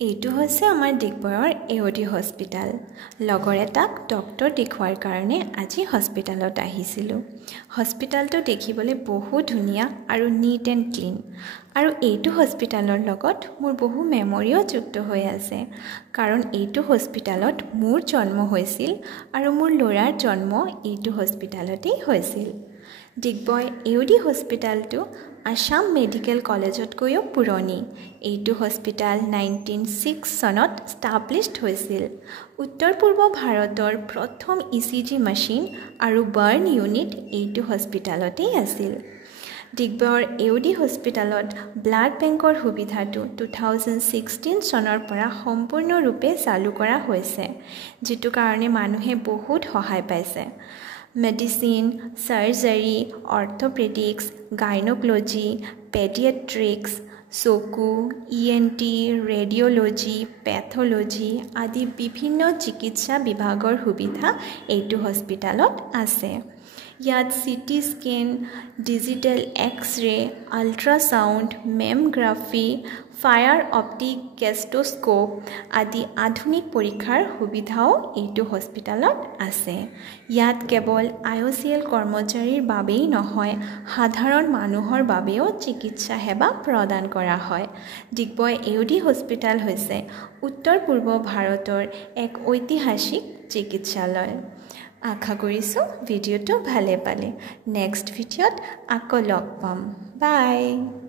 এইটো হৈছে আমাৰ ডিগবৈৰ এওডি হস্পিটাল। লগৰ এটাক ডক্টৰ দেখুৱাৰ কাৰণে আজি হস্পিটালত আহিছিলোঁ। হস্পিটালটো দেখিবলৈ বহুত ধুনীয়া আৰু নিট এণ্ড ক্লিন। আৰু এইটো হস্পিটালৰ লগত মোৰ বহু মেমৰিও যুক্ত হৈ আছে, কাৰণ এইটো হস্পিটালত মোৰ জন্ম হৈছিল আৰু মোৰ ল'ৰাৰ জন্ম এইটো হস্পিটালতেই হৈছিল। ডিগবৈ এওডি হস্পিটালটো আসাম মেডিকেল কলেজতকৈও পুৰণি। এইটো হস্পিটাল 1906 চনত ষ্টাব্লিছড হৈছিল। উত্তৰ পূৰ্ব ভাৰতৰ প্ৰথম ECG মেচিন আৰু বাৰ্ণ ইউনিট এইটো হস্পিটালতেই আছিল। ডিগবৈৰ এওডি হস্পিটালত ব্লাড বেংকৰ সুবিধাটো 2016 চনৰ পৰা সম্পূৰ্ণৰূপে চালু কৰা হৈছে, যিটো কাৰণে মানুহে বহুত সহায় পাইছে। মেডিচিন, চাৰ্জাৰী, অৰ্থপেডিক্স, গাইনকলজি, পেডিয়াট্ৰিক্স, চকু, ENT, ৰেডিঅ'লজি, পেথলজি আদি বিভিন্ন চিকিৎসা বিভাগৰ সুবিধা এইটো হস্পিটালত আছে। ইয়াত CT scan, digital X-ray, ultrasound, mammography, fibre optic কেষ্টস্কোপ আদি আধুনিক পৰীক্ষাৰ সুবিধাও এইটো হস্পিটালত আছে। ইয়াত কেৱল IOCL কৰ্মচাৰীৰ বাবেই নহয়, সাধাৰণ মানুহৰ বাবেও চিকিৎসা সেৱা প্ৰদান কৰা হয়। ডিগবৈ এওডি হস্পিটাল হৈছে উত্তৰ পূৰ্ব ভাৰতৰ এক ঐতিহাসিক চিকিৎসালয়। আশা কৰিছোঁ ভিডিঅ'টো ভালে পালে। নেক্সট ভিডিঅ'ত আকৌ লগ পাম। বাই।